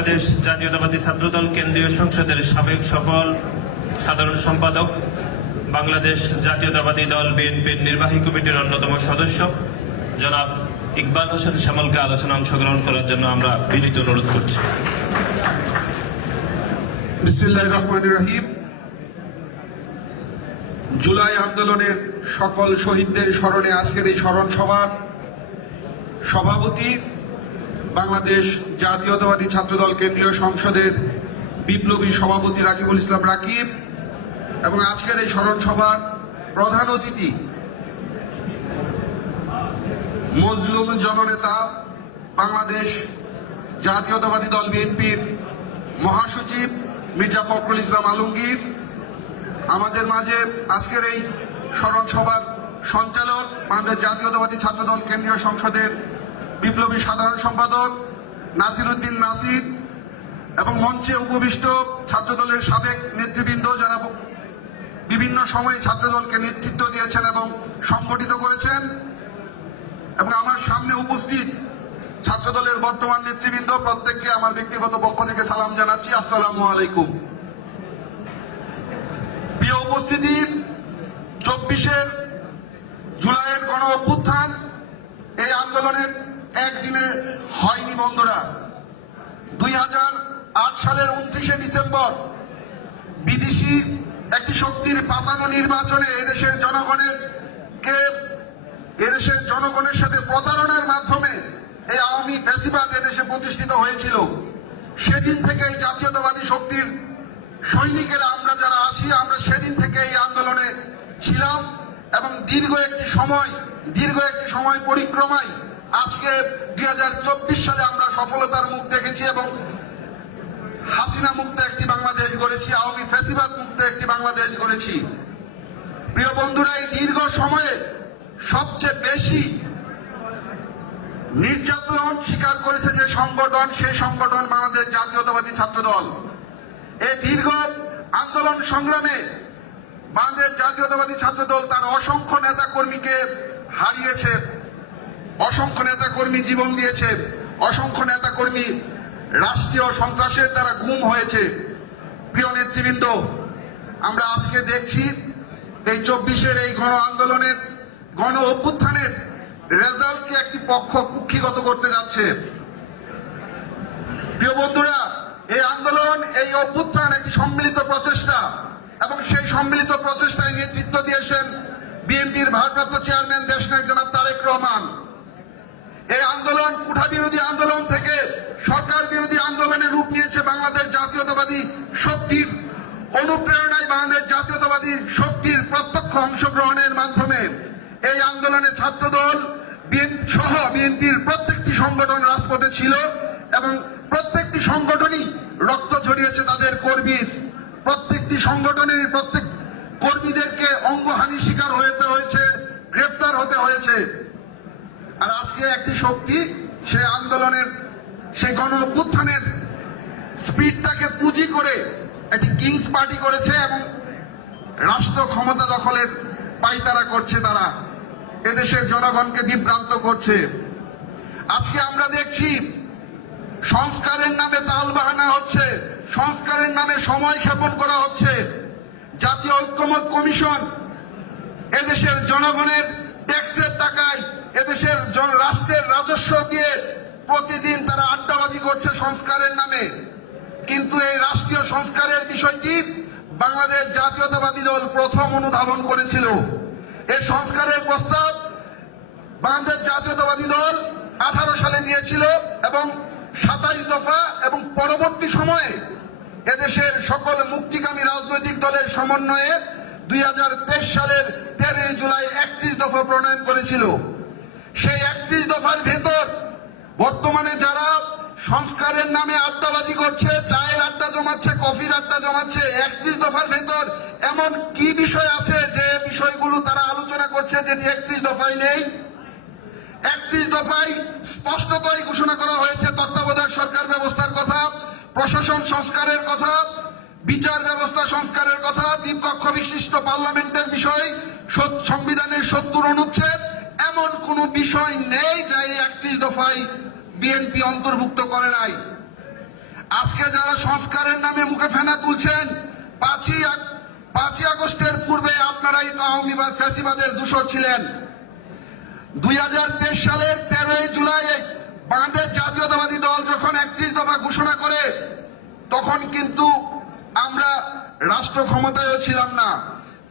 বাংলাদেশ জাতীয়তাবাদী ছাত্রদল কেন্দ্রীয় সংসদের সাবেক সফল সাধারণ সম্পাদক, বাংলাদেশ জাতীয়তাবাদী দল বিএনপির নির্বাহী কমিটির অন্যতম সদস্য জনাব ইকবাল হোসেন শ্যামলকে আলোচনা অংশগ্রহণ করার জন্য আমরা বিনীত অনুরোধ করছি। বিসমিল্লাহির রহমানির রহিম। জুলাই আন্দোলনের সকল শহীদদের স্মরণে আজকের এই স্মরণ সভার সভাপতি, বাংলাদেশ জাতীয়তাবাদী ছাত্রদল কেন্দ্রীয় সংসদের বিপ্লবী সভাপতি রাকিবুল ইসলাম রাকিব এবং আজকের এই স্মরণ সভার প্রধান অতিথি মজলুম জননেতা, বাংলাদেশ জাতীয়তাবাদী দল বিএনপির মহাসচিব মির্জা ফখরুল ইসলাম আলমগীর, আমাদের মাঝে আজকের এই স্মরণ সভার সঞ্চালক, বাংলাদেশ জাতীয়তাবাদী ছাত্রদল কেন্দ্রীয় সংসদের বিপ্লবী সাধারণ সম্পাদক নাসির উদ্দিন নাসির এবং মঞ্চে উপবিষ্ট ছাত্রদলের সাবেক নেতৃবৃন্দ যারা বিভিন্ন সময়ে ছাত্রদলকে নেতৃত্ব দিয়েছেন এবং সংগঠিত করেছেন, এবং আমার সামনে উপস্থিত ছাত্রদলের বর্তমান নেতৃবৃন্দ, প্রত্যেককে আমার ব্যক্তিগত পক্ষ থেকে সালাম জানাচ্ছি। আসসালামু আলাইকুম। প্রিয় উপস্থিতি, 24 জুলাইয়ের গণ অভ্যুত্থান এই আন্দোলনের একদিনে হয়নি বন্ধুরা। 2008 সালের 29 ডিসেম্বর বিদেশি একটি শক্তির পাতানো নির্বাচনে এদেশের জনগণের সাথে প্রতারণার মাধ্যমে এই আওয়ামী ফ্যাসিবাদ এদেশে প্রতিষ্ঠিত হয়েছিল। সেদিন থেকে এই জাতীয়তাবাদী শক্তির সৈনিকেরা আমরা যারা আছি, আমরা সেদিন থেকে এই আন্দোলনে ছিলাম এবং দীর্ঘ একটি সময় পরিক্রমায় আজকে 2024 সালে আমরা সফলতার মুখ দেখেছি এবং হাসিনা মুক্ত একটি বাংলাদেশ গড়েছি, আওয়ামী ফ্যাসিবাদ মুক্ত একটি বাংলাদেশ গড়েছি। প্রিয় বন্ধুরা, এই দীর্ঘ সময়ে সবচেয়ে বেশি নির্যাতন স্বীকার করেছে যে সংগঠন, সেই সংগঠন বাংলাদেশ জাতীয়তাবাদী ছাত্রদল। এই দীর্ঘ আন্দোলন সংগ্রামে বাংলাদেশ জাতীয়তাবাদী ছাত্রদল তার অসংখ্য নেতা কর্মীকে হারিয়েছে, অসংখ্য নেতা কর্মী জীবন দিয়েছে, অসংখ্য নেতা কর্মী রাষ্ট্রীয় সন্ত্রাসের দ্বারা গুম হয়েছে। প্রিয় নেতৃবৃন্দ, আমরা আজকে দেখছি এই 24 এই গণ আন্দোলনের গণ অভ্যুত্থানের রেজাল্টকে একটি পক্ষ কুক্ষিগত করতে যাচ্ছে। প্রিয় বন্ধুরা, এই আন্দোলন, এই অভ্যুত্থান একটি সম্মিলিত প্রচেষ্টা এবং সেই সম্মিলিত প্রচেষ্টায় নেতৃত্ব দিয়েছেন বিএনপির ভারপ্রাপ্ত চেয়ারম্যান দেশনায়ক জনাব তারেক রহমান। এই আন্দোলন কুঠা বিরোধী আন্দোলন থেকে সরকার বিরোধী আন্দোলনের রূপ নিয়েছে বাংলাদেশ জাতীয়তাবাদী শক্তির অনুপ্রেরণায়। বাংলাদেশ জাতীয়তাবাদী শক্তির প্রত্যক্ষ অংশগ্রহণের মাধ্যমে এই আন্দোলনে ছাত্রদল সহ বিএনপির প্রত্যেকটি সংগঠন রাজপথে ছিল এবং প্রত্যেকটি সংগঠনই রক্ত ঝরিয়েছে তাদের কর্মীর। প্রত্যেকটি সংগঠনের প্রত্যেক কর্মীদেরকে অঙ্গহানি শিকার হতে হয়েছে, গ্রেফতার হতে হয়েছে। আর আজকে একটি শক্তি সেই আন্দোলনের, সেই গণ অভ্যুত্থানের স্পিডটাকে পুঁজি করে একটি কিংস পার্টি করেছে এবং রাষ্ট্র ক্ষমতা দখলের পাইতারা করছে। তারা এদেশের জনগণকে বিভ্রান্ত করছে। আজকে আমরা দেখছি সংস্কারের নামে তালবাহানা হচ্ছে, সংস্কারের নামে সময় ক্ষেপণ করা হচ্ছে। জাতীয় ঐক্যমত্য কমিশন এদেশের জনগণের ট্যাক্সের টাকায়, এদেশের রাষ্ট্রের রাজস্ব দিয়ে প্রতিদিন তারা আড্ডাবাজি করছে সংস্কারের নামে। কিন্তু এই রাষ্ট্রীয় সংস্কারের বিষয়টি বাংলাদেশ জাতীয়তাবাদী দল প্রথম অনুধাবন করেছিল। এই সংস্কারের প্রস্তাব বাংলাদেশ জাতীয়তাবাদী দল 18 সালে দিয়েছিল এবং 27 দফা এবং পরবর্তী সময়ে এদেশের সকল মুক্তিকামী রাজনৈতিক দলের সমন্বয়ে 2023 সালের 13 জুলাই 31 দফা প্রণয়ন করেছিল। সেই 31 দফার ভেতর বর্তমানে যারা সংস্কারের নামে আড্ডাবাজি করছে, চায়ের আড্ডা জমাচ্ছে, কফির আড্ডা জমাচ্ছে, 31 দফার ভেতর এমন কি বিষয় আছে যে বিষয়গুলো তারা আলোচনা করছে যেটি 31 দফায় নেই? 31 দফায় স্পষ্টতই ঘোষণা করা হয়েছে তত্ত্বাবধায়ক সরকার ব্যবস্থার কথা, প্রশাসন সংস্কারের কথা, বিচার ব্যবস্থা সংস্কারের কথা, দ্বীপকক্ষ বিশিষ্ট পার্লামেন্টের বিষয়, সংবিধানের 70 অনুচ্ছেদ, এমন কোন বিষয় নেই যা এই 31 দফায় বিএনপি অন্তর্ভুক্ত করে নাই। আপনারা সংস্কারের নামে মুখে ফেনা তুলছেন। 5ই আগস্টের পূর্বে আপনারাই তো আওয়ামী ফ্যাসিবাদের দূষর ছিলেন। 2023 সালের 13ই জুলাই বাংলাদেশ জাতীয়তাবাদী দল যখন 31 দফা ঘোষণা করে, তখন কিন্তু আমরা রাষ্ট্র ক্ষমতায়ও ছিলাম না।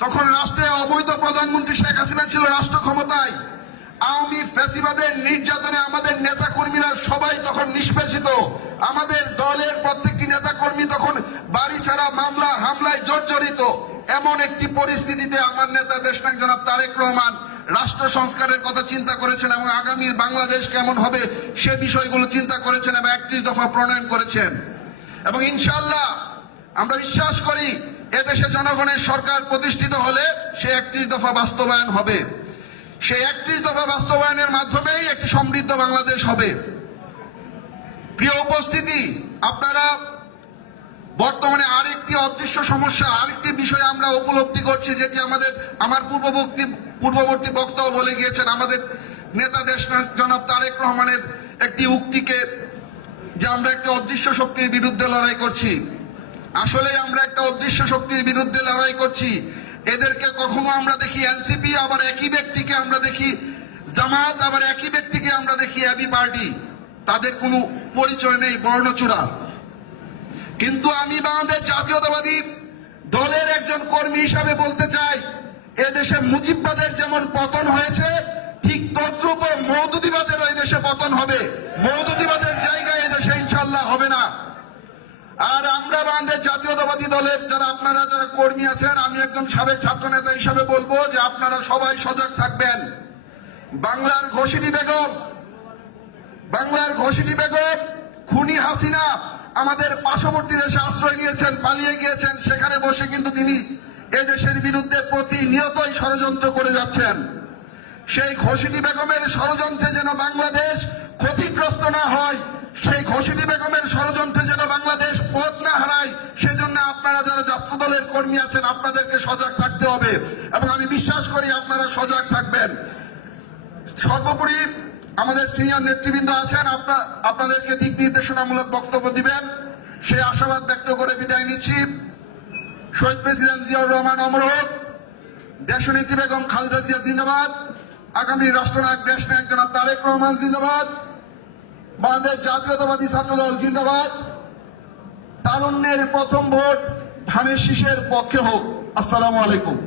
তখন রাষ্ট্রে অবৈধ প্রধানমন্ত্রী শেখ হাসিনা ছিল রাষ্ট্র ক্ষমতায়। আওয়ামী ফ্যাসিবাদের নির্যাতনে আমাদের নেতা কর্মীরা সবাই তখন নিষ্পেষিত। আমাদের দলের প্রত্যেকটি নেতা কর্মী তখন বাড়ি ছাড়া মামলা হামলায় জর্জরিত। এমন একটি পরিস্থিতিতে আমার নেতা দেশনায়ক জনাব তারেক রহমান রাষ্ট্র সংস্কারের কথা চিন্তা করেছেন এবং আগামীর বাংলাদেশ কেমন হবে সে বিষয়গুলো চিন্তা করেছেন এবং 31 দফা প্রণয়ন করেছেন। এবং ইনশাআল্লাহ আমরা বিশ্বাস করি এদেশে জনগণের সরকার প্রতিষ্ঠিত হলে সে 31 দফা বাস্তবায়ন হবে। সেই 31 দফা বাস্তবায়নের মাধ্যমেই একটি সমৃদ্ধ বাংলাদেশ হবে। প্রিয় উপস্থিতি, আপনারা বর্তমানে আরেকটি অদৃশ্য সমস্যা, আরেকটি বিষয় আমরা উপলব্ধি করছি, যেটি আমার পূর্ববর্তী বক্তাও বলে গিয়েছেন। আমাদের নেতা দেশনায়ক জনাব তারেক রহমানের একটি উক্তিকে, যে আমরা একটা অদৃশ্য শক্তির বিরুদ্ধে লড়াই করছি। আসলে আমরা একটা অদৃশ্য শক্তির বিরুদ্ধে লড়াই করছি। এদেরকে কখনো আমরা দেখি এনসিপি, আবার একই ব্যক্তিকে আমরা দেখি জামাত, আবার একই ব্যক্তিকে আমরা দেখি এবি পার্টি। তাদের কোনো পরিচয় নেই, বর্ণচূড়া। কিন্তু আমি বাংলাদেশ জাতীয়তাবাদী দলের একজন কর্মী হিসাবে বলতে চাই, এদেশে মুজিববাদের যেমন পতন হয়েছে, ঠিক তদ্রূপ মওদুদিবাদেরও এদেশে পতন হবে। মওদুদিবাদের জায়গায় এদেশে ইনশাল্লাহ হবে না। আর আমরা বাংলাদেশ জাতীয়তাবাদী দলের যারা কর্মী আছেন, আমি একজন সাবেক ছাত্র নেতা হিসাবে বলবো যে আপনারা সবাই সজাগ থাকবেন। বাংলার ঘোষিনী বেগম খুনি হাসিনা আমাদের পার্শ্ববর্তী দেশে আশ্রয় নিয়েছেন, পালিয়ে গিয়েছেন। সেখানে বসে কিন্তু তিনি এদেশের বিরুদ্ধে প্রতিনিয়তই ষড়যন্ত্র করে যাচ্ছেন। সেই ঘোষিনী বেগমের ষড়যন্ত্রে যেন বাংলাদেশ ক্ষতিগ্রস্ত না হয়, সেই ঘোষিনী বেগমের ষড়যন্ত্রে যেন বাংলাদেশ পথ না হারায়, সেজন্য আপনারা যারা ছাত্র দলের কর্মী আছেন আপনাদেরকে সজাগ থাকতে হবে এবং আমি বিশ্বাস করি আপনারা সজাগ থাকবেন। সর্বোপরি আমাদের সিনিয়র নেতৃবৃন্দ আছেন, আপনাদেরকে দিক নির্দেশনামূলক বক্তব্য দিবেন, সেই আশাবাদ ব্যক্ত করে বিদায় নিচ্ছি। শহীদ প্রেসিডেন্ট জিয়াউর রহমান অমর হোক, দেশনেত্রী বেগম খালেদা জিয়া জিন্দাবাদ, আগামী রাষ্ট্রনায়ক দেশনায়ক জনাব তারেক রহমান জিন্দাবাদ, বাংলাদেশ জাতীয়তাবাদী ছাত্রদল জিন্দাবাদ। তারুণ্যের প্রথম ভোট ধানের শীষের পক্ষে হোক। আসসালামু আলাইকুম।